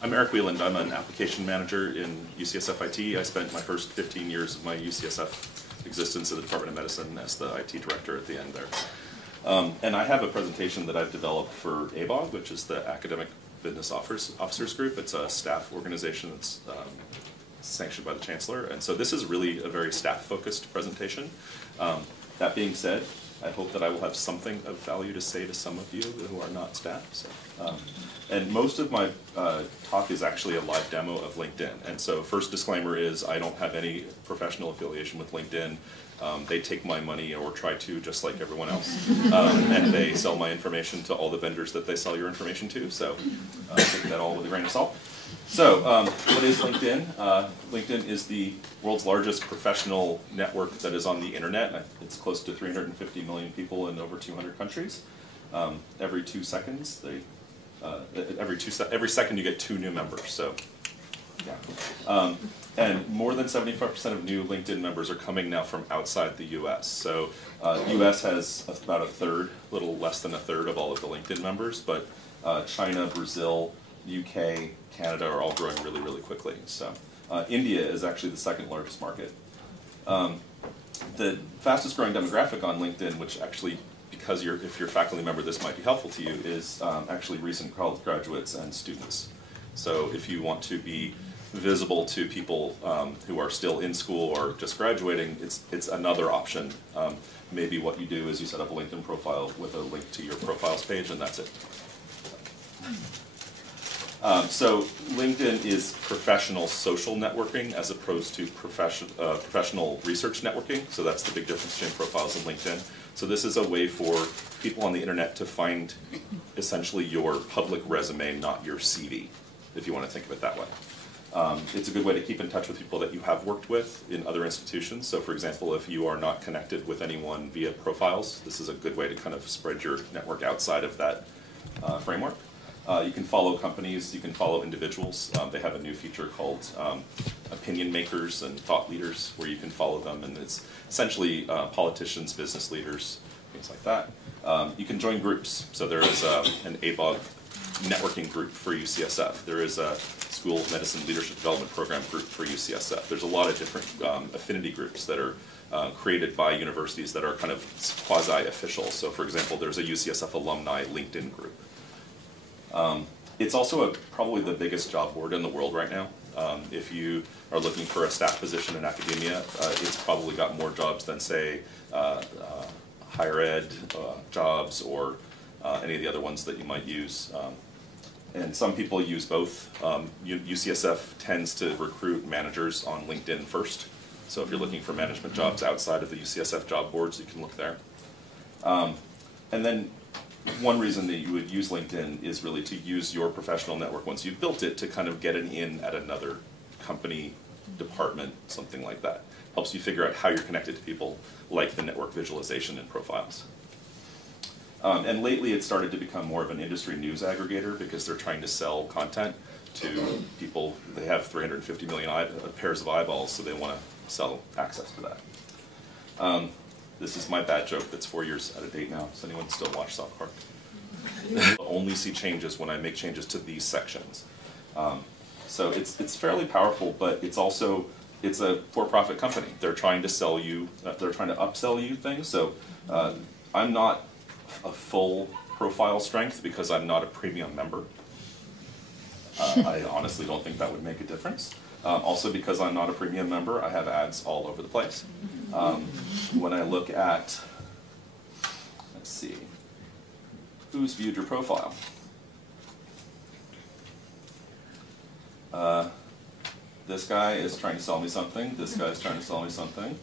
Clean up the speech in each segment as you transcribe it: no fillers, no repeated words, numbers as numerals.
I'm Eric Wieland. I'm an application manager in UCSF IT. I spent my first 15 years of my UCSF existence in the Department of Medicine as the IT director at the end there. And I have a presentation that I've developed for ABOG, which is the Academic Business Officers Group. It's a staff organization that's sanctioned by the Chancellor. And so this is really a very staff-focused presentation. That being said, I hope that I will have something of value to say to some of you who are not staff. So, and most of my talk is actually a live demo of LinkedIn. And so first disclaimer is I don't have any professional affiliation with LinkedIn. They take my money or try to, just like everyone else. And they sell my information to all the vendors that they sell your information to. So take that all with a grain of salt. So what is LinkedIn? LinkedIn is the world's largest professional network that is on the internet. It's close to 350 million people in over 200 countries. Every 2 seconds, every second you get 2 new members. So, yeah. And more than 75% of new LinkedIn members are coming now from outside the U.S. So, U.S. has about a third, a little less than a third of all of the LinkedIn members, but China, Brazil, UK, Canada are all growing really, really quickly. So India is actually the second largest market. The fastest growing demographic on LinkedIn, which actually, because if you're a faculty member, this might be helpful to you, is actually recent college graduates and students. So if you want to be visible to people who are still in school or just graduating, it's another option. Maybe what you do is you set up a LinkedIn profile with a link to your profiles page, and that's it. So LinkedIn is professional social networking as opposed to professional research networking. So that's the big difference between profiles and LinkedIn. So this is a way for people on the internet to find essentially your public resume, not your CV, if you want to think of it that way. It's a good way to keep in touch with people that you have worked with in other institutions. So for example, if you are not connected with anyone via profiles, this is a good way to kind of spread your network outside of that framework. You can follow companies, you can follow individuals. They have a new feature called opinion makers and thought leaders where you can follow them, and it's essentially politicians, business leaders, things like that. You can join groups. So there is an ABOG networking group for UCSF. There is a School of Medicine Leadership Development Program group for UCSF. There's a lot of different affinity groups that are created by universities that are kind of quasi-official. So for example, there's a UCSF alumni LinkedIn group. It's also probably the biggest job board in the world right now. If you are looking for a staff position in academia, it's probably got more jobs than, say, higher ed jobs or any of the other ones that you might use. And some people use both. UCSF tends to recruit managers on LinkedIn first. So if you're looking for management jobs outside of the UCSF job boards, you can look there. And then one reason that you would use LinkedIn is really to use your professional network once you've built it to kind of get an in at another company, department, something like that. Helps you figure out how you're connected to people, like the network visualization and profiles. And lately it's started to become more of an industry news aggregator because they're trying to sell content to people. They have 350 million pairs of eyeballs, so they want to sell access to that. This is my bad joke that's 4 years out of date now. Does anyone still watch South Park? I'll only see changes when I make changes to these sections. So it's fairly powerful, but it's a for-profit company. They're trying to sell you, they're trying to upsell you things. So I'm not a full profile strength because I'm not a premium member. I honestly don't think that would make a difference. Also because I'm not a premium member, I have ads all over the place. When I look at, let's see, who's viewed your profile? This guy is trying to sell me something, this guy's trying to sell me something.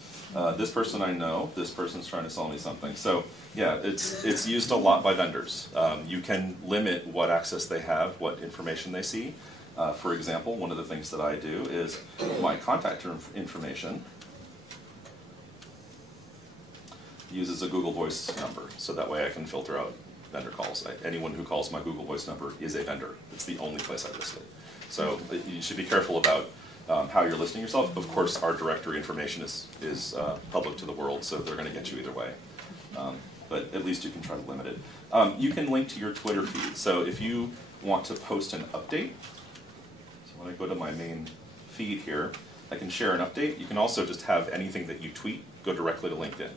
This person I know, this person's trying to sell me something. So yeah, it's used a lot by vendors. You can limit what access they have, what information they see. For example, one of the things that I do is my contact information uses a Google Voice number, so that way I can filter out vendor calls. Anyone who calls my Google Voice number is a vendor. It's the only place I list it. So you should be careful about how you're listing yourself. Of course, our directory information is public to the world, so they're going to get you either way. But at least you can try to limit it. You can link to your Twitter feed. So if you want to post an update, when I go to my main feed here, I can share an update. You can also just have anything that you tweet go directly to LinkedIn.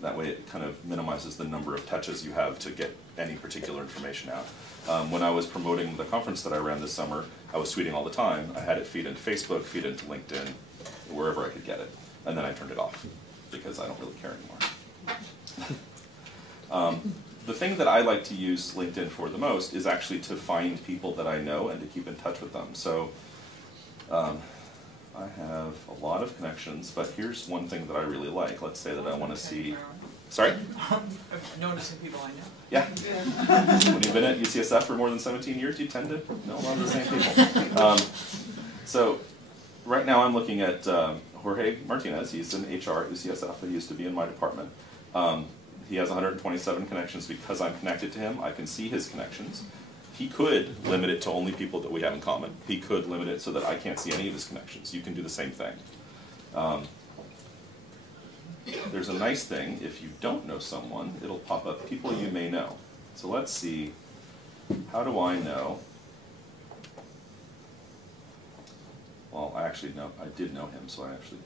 That way it kind of minimizes the number of touches you have to get any particular information out. When I was promoting the conference that I ran this summer, I was tweeting all the time. I had it feed into Facebook, feed into LinkedIn, wherever I could get it. And then I turned it off because I don't really care anymore. The thing that I like to use LinkedIn for the most is actually to find people that I know and to keep in touch with them. So I have a lot of connections, but here's one thing that I really like. Let's say that I want to see... Sorry? Noticing people I know. Yeah. When you've been at UCSF for more than 17 years, you tend to know a lot of the same people. So right now I'm looking at Jorge Martinez. He's in HR at UCSF. He used to be in my department. He has 127 connections because I'm connected to him. I can see his connections. He could limit it to only people that we have in common. He could limit it so that I can't see any of his connections. You can do the same thing. There's a nice thing, if you don't know someone, it'll pop up people you may know. So let's see, how do I know? Well, I actually know, I did know him, so I actually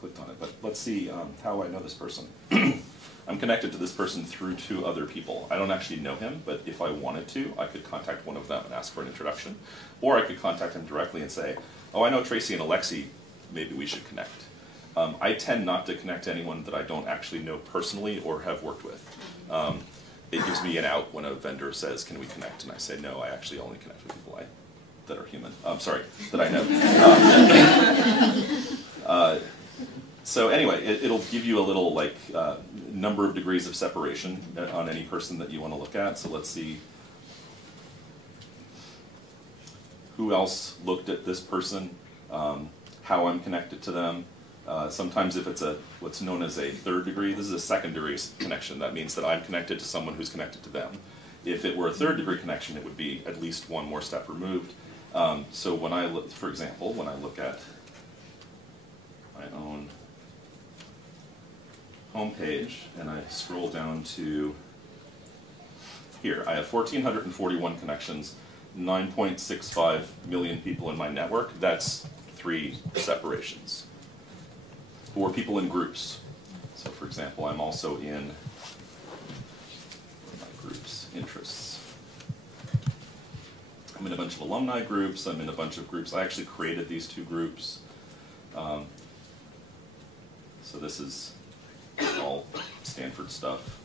clicked on it. But let's see how I know this person. I'm connected to this person through 2 other people. I don't actually know him, but if I wanted to, I could contact one of them and ask for an introduction. Or I could contact him directly and say, oh, I know Tracy and Alexi, maybe we should connect. I tend not to connect to anyone that I don't actually know personally or have worked with. It gives me an out when a vendor says, can we connect? And I say, no, I actually only connect with people that are human. Sorry, that I know. So anyway, it'll give you a little like number of degrees of separation on any person that you want to look at. So let's see who else looked at this person, how I'm connected to them. Sometimes if it's what's known as a 3rd degree, this is a 2nd degree connection. That means that I'm connected to someone who's connected to them. If it were a 3rd degree connection, it would be at least one more step removed. So when I look, for example, when I look at my own homepage and I scroll down to here, I have 1,441 connections, 9.65 million people in my network. That's 3 separations. Or people in groups. So for example, I'm also in my groups, interests. I'm in a bunch of alumni groups, I'm in a bunch of groups. I actually created these 2 groups. So this is all Stanford stuff.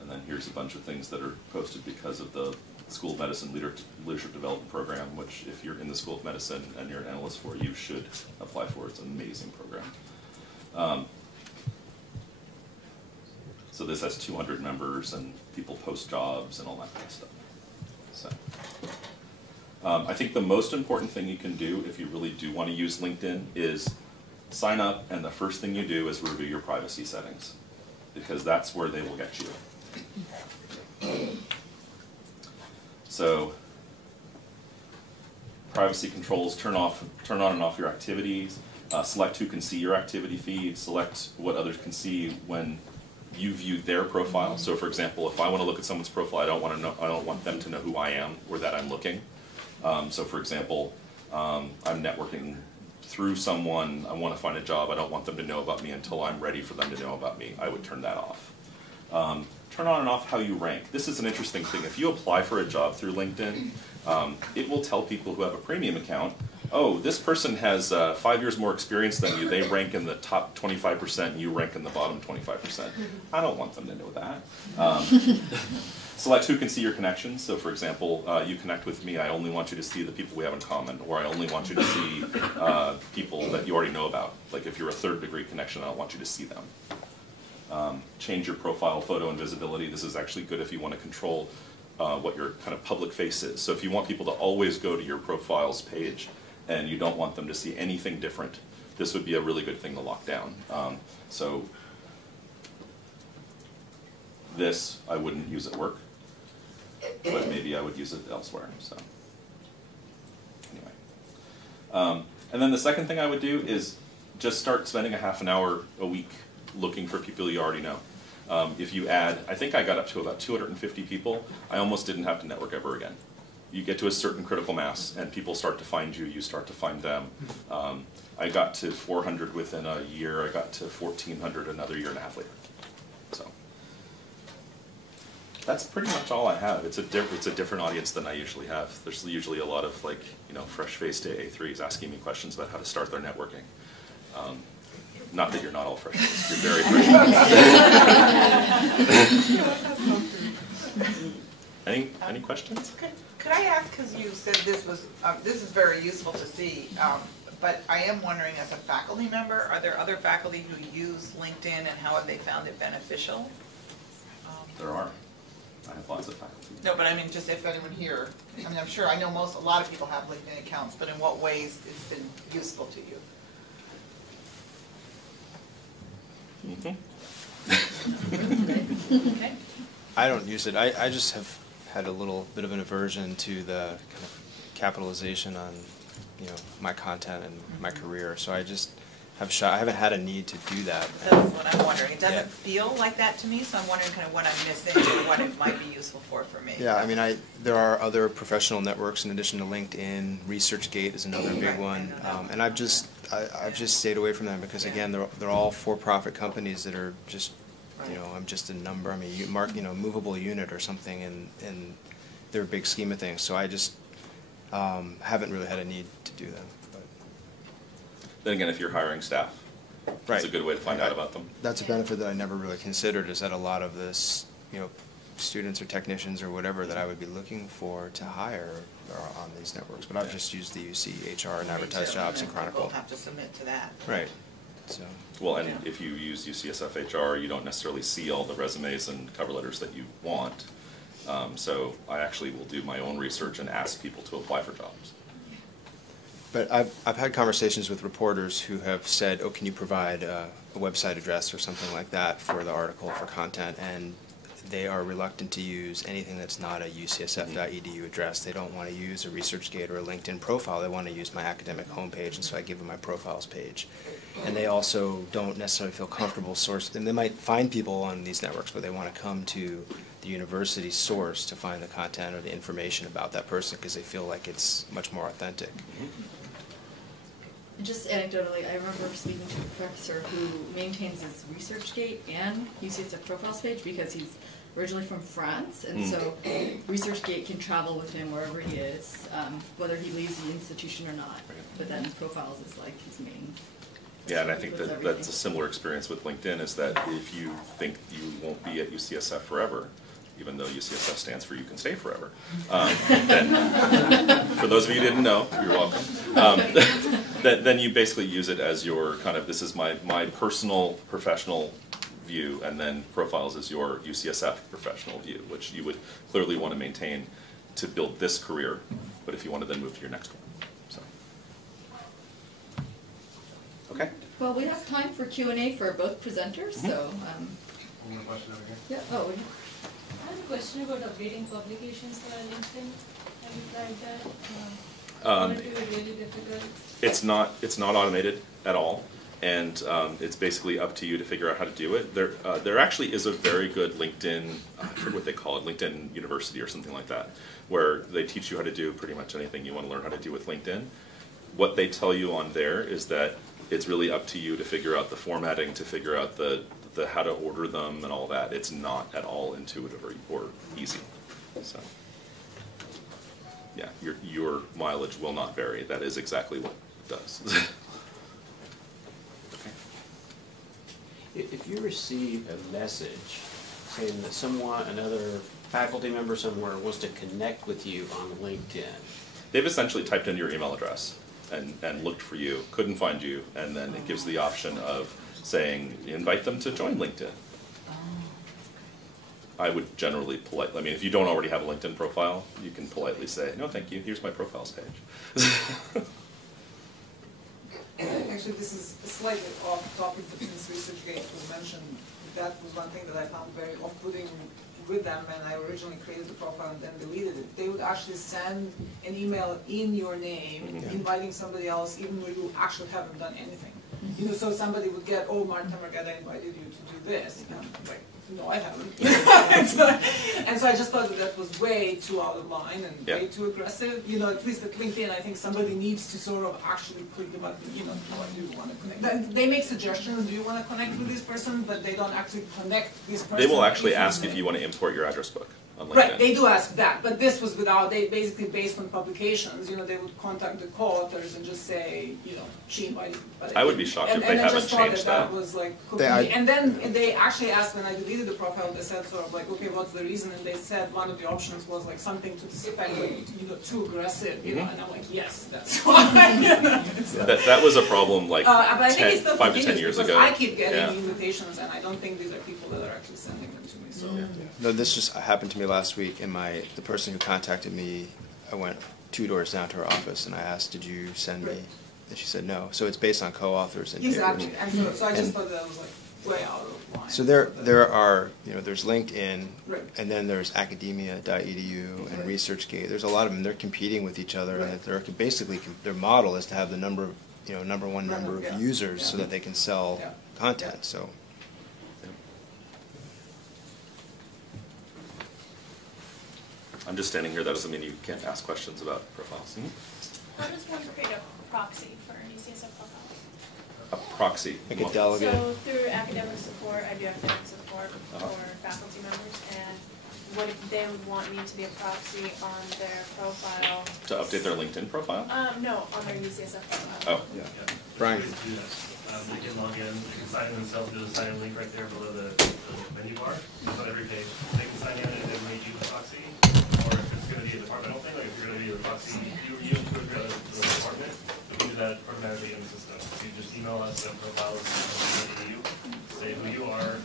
And then here's a bunch of things that are posted because of the School of Medicine Leadership Development Program, which if you're in the School of Medicine and you're an analyst for, you should apply for. It's an amazing program. So this has 200 members and people post jobs and all that kind of stuff. So I think the most important thing you can do if you really do want to use LinkedIn is sign up, and the first thing you do is review your privacy settings, because that's where they will get you. So privacy controls, turn on and off your activities, select who can see your activity feed, select what others can see when you view their profile. So for example, if I want to look at someone's profile, I don't want them to know who I am or that I'm looking. So for example, I'm networking through someone, I want to find a job, I don't want them to know about me until I'm ready for them to know about me. I would turn that off. Turn on and off how you rank. This is an interesting thing. If you apply for a job through LinkedIn, it will tell people who have a premium account, oh, this person has 5 years more experience than you. They rank in the top 25% and you rank in the bottom 25%. I don't want them to know that. Select who can see your connections. So for example, you connect with me, I only want you to see the people we have in common, or I only want you to see people that you already know about. Like if you're a 3rd degree connection, I don't want you to see them. Change your profile photo and visibility. This is actually good if you want to control what your kind of public face is. So if you want people to always go to your profiles page and you don't want them to see anything different, this would be a really good thing to lock down. So this I wouldn't use at work, but maybe I would use it elsewhere. So anyway, and then the second thing I would do is just start spending a half an hour a week looking for people you already know. If you add, I think I got up to about 250 people, I almost didn't have to network ever again. you get to a certain critical mass, and people start to find you, you start to find them. I got to 400 within a year, I got to 1,400 another year and a half later. So that's pretty much all I have. It's a different audience than I usually have. There's usually a lot of fresh-faced AA3s asking me questions about how to start their networking. Not that you're not all fresh-faced, you're very fresh-faced. Any questions? Could I ask, because you said this is very useful to see, but I am wondering, as a faculty member, are there other faculty who use LinkedIn, and how have they found it beneficial? There are. I have lots of faculty. No, but I mean, just if anyone here, I mean, I'm sure, I know a lot of people have LinkedIn accounts, but in what ways it's been useful to you? Okay. I don't use it. I just have had a little bit of an aversion to the kind of capitalization on, my content and my career. So I just have I haven't had a need to do that. That's what I'm wondering. It doesn't Yeah. feel like that to me, so I'm wondering kind of what I'm missing or what it might be useful for me. Yeah, I mean, there are other professional networks in addition to LinkedIn. ResearchGate is another big one, and I've just stayed away from them because again, they're all for-profit companies that are just, I'm just a number. I'm a movable unit or something in their big scheme of things. So I just haven't really had a need to do them. But Then again, if you're hiring staff, right. it's a good way to find out about them. That's a benefit that I never really considered, is that a lot of this, students or technicians or whatever that I would be looking for to hire are on these networks. But I've just used the UCHR and Advertised Jobs and Chronicle. We'll have to submit to that. Right. So. Well, and if you use UCSF HR, you don't necessarily see all the resumes and cover letters that you want. So I actually will do my own research and ask people to apply for jobs. But I've had conversations with reporters who have said, oh, can you provide a website address or something like that for the article, for content, and they are reluctant to use anything that's not a UCSF.edu address. They don't want to use a ResearchGate or a LinkedIn profile. They want to use my academic homepage, and so I give them my profiles page. And they also don't necessarily feel comfortable sourcing. And they might find people on these networks, but they want to come to the university source to find the content or the information about that person because they feel like it's much more authentic. Just anecdotally, I remember speaking to a professor who maintains his ResearchGate and UCSF profiles page because he's originally from France, and so ResearchGate can travel with him wherever he is, whether he leaves the institution or not. But then profiles is like his main. Yeah, and I think that that's a similar experience with LinkedIn, is that if you think you won't be at UCSF forever, even though UCSF stands for You Can Stay Forever, then, for those of you who didn't know, you're welcome, then you basically use it as your kind of, this is my personal, professional view, and then profiles is your UCSF professional view, which you would clearly want to maintain to build this career, but if you want to then move to your next one. So. Okay. Well, we have time for Q&A for both presenters, so. One more question over here. Yeah. Oh. I have a question about updating publications for LinkedIn. Have you tried that? Would it be really difficult? It's not automated at all, and it's basically up to you to figure out how to do it. There actually is a very good LinkedIn, I forget what they call it, LinkedIn University or something like that, where they teach you how to do pretty much anything you want to learn how to do with LinkedIn. What they tell you on there is that it's really up to you to figure out the formatting, to figure out the how to order them and all that. It's not at all intuitive or easy. So, yeah, your mileage will not vary. That is exactly what it does. Okay. If you receive a message saying that another faculty member somewhere wants to connect with you on LinkedIn, They've essentially typed in your email address and looked for you, couldn't find you, and then it gives the option of saying, invite them to join LinkedIn. I would generally politely, I mean, if you don't already have a LinkedIn profile, you can politely say, no, thank you, here's my profiles page. Actually, this is slightly off topic, but since ResearchGate was mentioned, that was one thing that I found very off-putting with them, and I originally created the profile and then deleted it. They would actually send an email in your name, inviting somebody else, even though you actually haven't done anything. You know, so somebody would get, oh, Marta Margetta invited you to do this. no, I haven't. And so I just thought that was way too out of line and way too aggressive. You know, at least at LinkedIn, I think somebody needs to sort of actually click the button, you know, do you want to connect? They make suggestions, do you want to connect with this person, but they don't actually connect this person. They will actually ask if you want to import your address book on LinkedIn. Right, they do ask that, but this was without, they basically based on publications, you know, they would contact the co-authors and just say, you know, she invited. But I would be shocked if they haven't changed that. Was like, and then they actually asked when I deleted the profile, they said sort of like, okay, what's the reason? And they said one of the options was like something to this effect, like, you know, too aggressive, you know, and I'm like, yes, that's why. That was a problem like but I think it's still 5 to 10 years ago. I keep getting invitations, and I don't think these are people that are actually sending them to me. So. No, this just happened to me last week, and the person who contacted me, I went 2 doors down to her office, and I asked, did you send me? And she said no. So it's based on co-authors and exactly. papers. And so I just thought that was like way out of line. So there are, you know, there's LinkedIn, right. and then there's academia.edu and ResearchGate. There's a lot of them. They're competing with each other, and they're basically their model is to have the number of users so that they can sell content. So. I'm just standing here. That doesn't mean you can't ask questions about profiles. How does one create a proxy for an UCSF profile? A proxy. Like a delegate. So through academic support, I do academic support for faculty members, and what if they would want me to be a proxy on their profile? To update their LinkedIn profile? No, on their UCSF profile. Oh. Yeah. Brian. They can log in, they can sign in themselves, there's a sign in link right there below the menu bar. On every page, they can sign in and then make you the proxy. Or if it's going to be a departmental thing, like if you're going to be the proxy, you don't go to the department, we can do that automatically in the system. So you just email us the profiles to you, say who you are,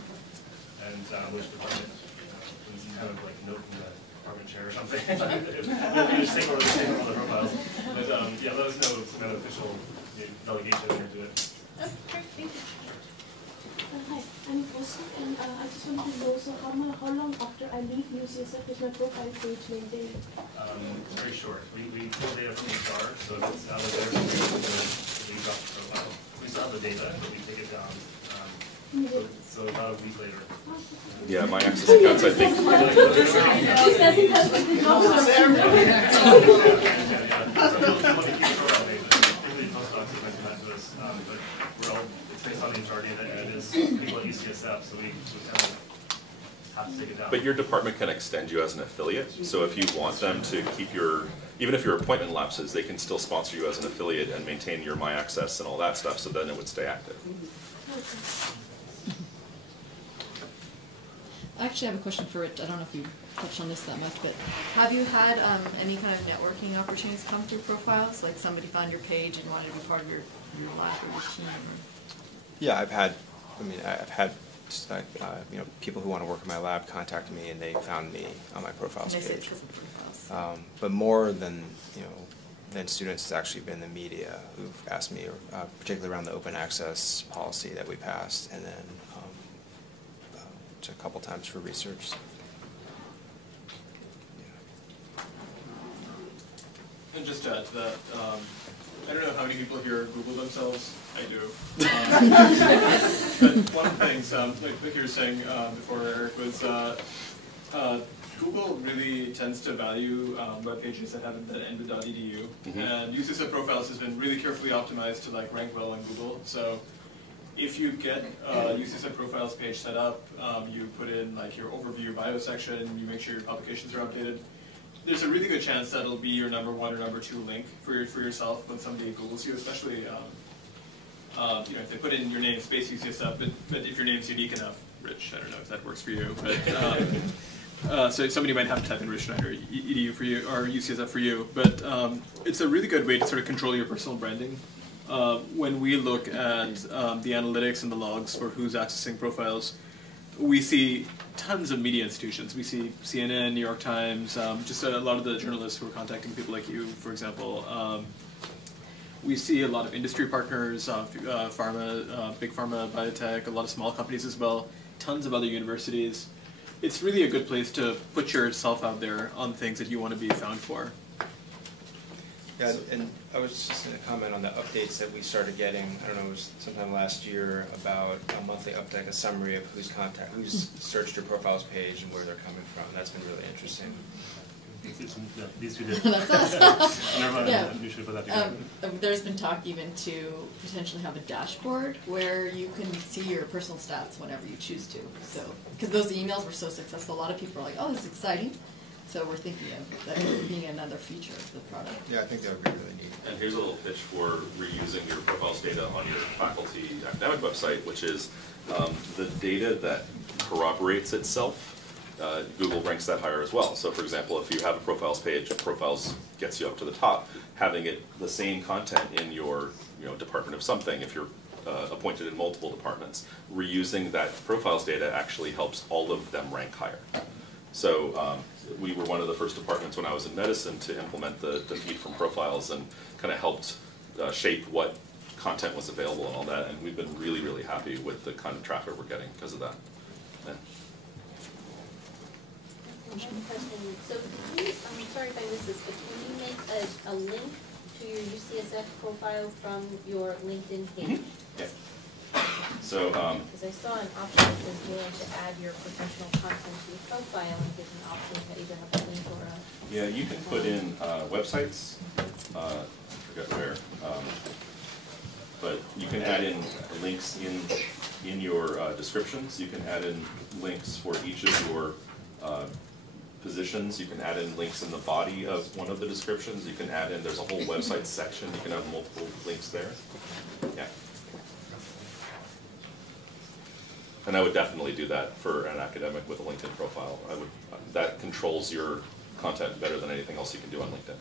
and which department. It's kind of like note from the department chair or something. You just take over the profiles. But yeah, let us know if some kind of official delegation into it. Okay, great, thank you. Hi, I'm Kosi, and I just want to know, so how long after I leave UCSF is my profile page maintained? It's very short. We pull data from HR, so if it's out of there, we drop the profile. We still have the data, but we take it down. So about a week later. Yeah, my access accounts, I think. This doesn't help with the based on the HR data, and it is people at UCSF, so we kind of have to take it down. But your department can extend you as an affiliate, so if you want them to keep even if your appointment lapses, they can still sponsor you as an affiliate and maintain your My Access and all that stuff, so then it would stay active. I actually have a question for Rich. I don't know if you touched on this that much, but have you had any kind of networking opportunities come through profiles? Like somebody found your page and wanted to be part of your lab or your team? Yeah, I've had people who want to work in my lab contact me, and they found me on my profiles page. But more than students, it's actually been the media who've asked me, particularly around the open access policy that we passed, and then a couple times for research. And just to add to that, I don't know how many people here Google themselves. I do. But one of the things, like you were saying before, Eric, was Google really tends to value web pages that haven't been ended .edu, and UCSF Profiles has been really carefully optimized to rank well on Google. So if you get a UCSF Profiles page set up, you put in your overview bio section, you make sure your publications are updated. There's a really good chance that it'll be your #1 or #2 link for yourself when somebody Googles you, especially if they put in your name space UCSF, but if your name's unique enough, Rich, I don't know if that works for you, but so somebody might have to type in Rich Schneider edu for you or UCSF for you, but it's a really good way to sort of control your personal branding. When we look at the analytics and the logs for who's accessing profiles, we see tons of media institutions. We see CNN, New York Times, just a lot of the journalists who are contacting people like you, for example. We see a lot of industry partners, pharma, big pharma, biotech, a lot of small companies as well, tons of other universities. It's really a good place to put yourself out there on things that you want to be found for. Yeah, and I was just going to comment on the updates that we started getting, I don't know, it was sometime last year, about a monthly update, a summary of who's searched your profiles page and where they're coming from. That's been really interesting. Yeah, these two did. That's us. Never mind, Yeah. you should put that together. There's been talk even to potentially have a dashboard where you can see your personal stats whenever you choose to. So, because those emails were so successful, a lot of people are like, "Oh, this is exciting." So we're thinking of that being another feature of the product. Yeah, I think that would be really neat. And here's a little pitch for reusing your profiles data on your faculty academic website, which is the data that corroborates itself. Google ranks that higher as well. So for example, if you have a profiles page, and profiles gets you up to the top, having it the same content in your department of something, if you're appointed in multiple departments, reusing that profiles data actually helps all of them rank higher. So we were one of the first departments when I was in medicine to implement the feed from profiles and kind of helped shape what content was available and all that, and we've been really, really happy with the kind of traffic we're getting because of that. Yeah. I have a question. So can you, I'm sorry if I missed this, but can you make a link to your UCSF profile from your LinkedIn page? Yeah. So, because I saw an option that says you want to add your professional content to your profile, and there's an option to either have a link or a. yeah, you can put in websites. I forget where, but you can add in links in your descriptions. You can add in links for each of your positions. You can add in links in the body of one of the descriptions. You can add in, there's a whole website section. You can have multiple links there. Yeah. And I would definitely do that for an academic with a LinkedIn profile. That controls your content better than anything else you can do on LinkedIn.